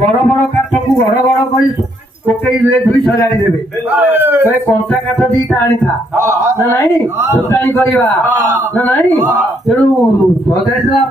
बड़ बड़ काठ को घर घर कर कोकई 200 जारी देबे कहे कंचा काठ दीटा आनी था ना नहीं सुतानी करबा ना नहीं तेनु सजाइला